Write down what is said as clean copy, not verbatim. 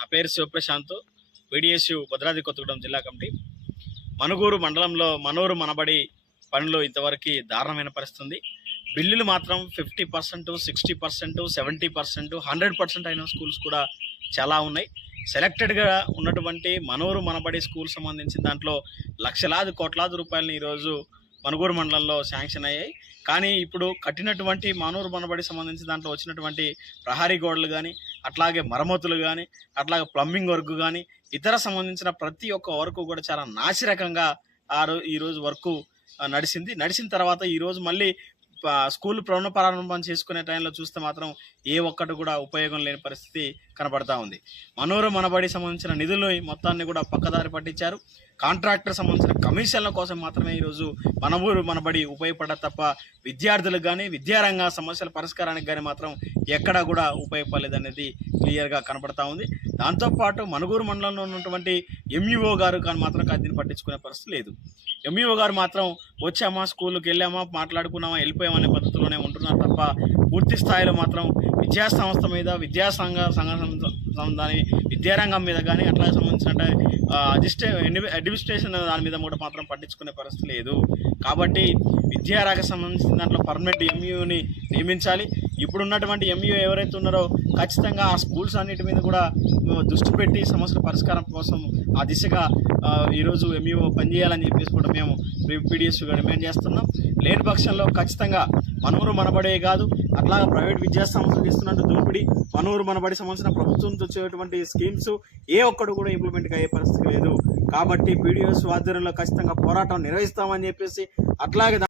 నా పేరు శివప్రశాంత్, బీడీఎస్యు భద్రాద్రి కొత్తగూడెం జిల్లా కమిటీ. మనుగూరు మండలంలో మనూరు మనబడి పనులు ఇంతవరకు దారుణమైన పరిస్థితి ఉంది. బిల్లులు మాత్రం 50%, 60%, 70%, 100% అయిన స్కూల్స్ కూడా చాలా ఉన్నాయి. సెలెక్టెడ్గా ఉన్నటువంటి మనూరు మనబడి స్కూల్ సంబంధించిన దాంట్లో లక్షలాది కోట్లాది రూపాయలని ఈరోజు మనుగూరు మండలంలో శాంక్షన్ అయ్యాయి. కానీ ఇప్పుడు కట్టినటువంటి మనూరు మనబడి సంబంధించిన దాంట్లో వచ్చినటువంటి ప్రహారీ గోడలు కానీ, అట్లాగే మరమ్మతులు కానీ, అట్లాగే ప్లంబింగ్ వర్క్ కానీ, ఇతర సంబంధించిన ప్రతి ఒక్క వర్క్ కూడా చాలా నాసిరకంగా ఈరోజు వర్క్ నడిచిన తర్వాత ఈరోజు మళ్ళీ స్కూల్ ప్రారంభం చేసుకునే టైంలో చూస్తే మాత్రం ఏ ఒక్కటి కూడా ఉపయోగం లేని పరిస్థితి కనబడతా ఉంది. మనూరు మనబడి సంబంధించిన నిధులు మొత్తాన్ని కూడా పక్కదారి పట్టించారు. కాంట్రాక్టర్ సంబంధించిన కమిషన్ల కోసం మాత్రమే ఈరోజు మనూరు మనబడి ఉపయోగపడదు తప్ప విద్యార్థులకు కానీ విద్యారంగ సమస్యల పరిష్కారానికి కానీ మాత్రం ఎక్కడా కూడా ఉపయోగపడలేదనేది క్లియర్గా కనబడతా ఉంది. దాంతోపాటు మనుగూరు మండలంలో ఉన్నటువంటి ఎంఈఓ గారు కానీ మాత్రం దీన్ని పట్టించుకునే పరిస్థితి లేదు. ఎంఈఓ గారు మాత్రం వచ్చామా, స్కూల్కి వెళ్ళామా, మాట్లాడుకున్నామా, వెళ్ళిపోయామనే పద్ధతిలోనే ఉంటున్నారు తప్ప పూర్తి స్థాయిలో మాత్రం విద్యా సంస్థ మీద, దాని విద్యారంగం మీద కానీ అట్లాగే సంబంధించిన అడ్మినిస్ట్రేషన్ దాని మీద కూడా మాత్రం పట్టించుకునే పరిస్థితి లేదు. కాబట్టి విద్యారంగ సంబంధించిన దాంట్లో పర్మనెంట్ ఎంఈఓని నియమించాలి. ఇప్పుడున్నటువంటి ఎంఈఓ ఎవరైతే ఉన్నారో ఖచ్చితంగా ఆ స్కూల్స్ అన్నిటి మీద కూడా దృష్టి పెట్టి సమస్యల పరిష్కారం కోసం ఆ దిశగా ఈరోజు ఎంఈఓ పనిచేయాలని చెప్పేసి కూడా మేము పీడీఎస్గా డిమాండ్ చేస్తున్నాం. లేని పక్షంలో ఖచ్చితంగా మనూరు మనబడే కాదు, అట్లా ప్రైవేట్ విద్యా సంస్థలు చేస్తున్నట్టు దోపిడీ, మనూరు మనబడి సంబంధించిన ప్రభుత్వంతో వచ్చేటువంటి స్కీమ్స్ ఏ ఒక్కడు కూడా ఇంప్లిమెంట్గా అయ్యే పరిస్థితి లేదు. కాబట్టి పీడీఎస్ ఆధ్వర్యంలో ఖచ్చితంగా పోరాటం నిర్వహిస్తామని చెప్పేసి అట్లాగే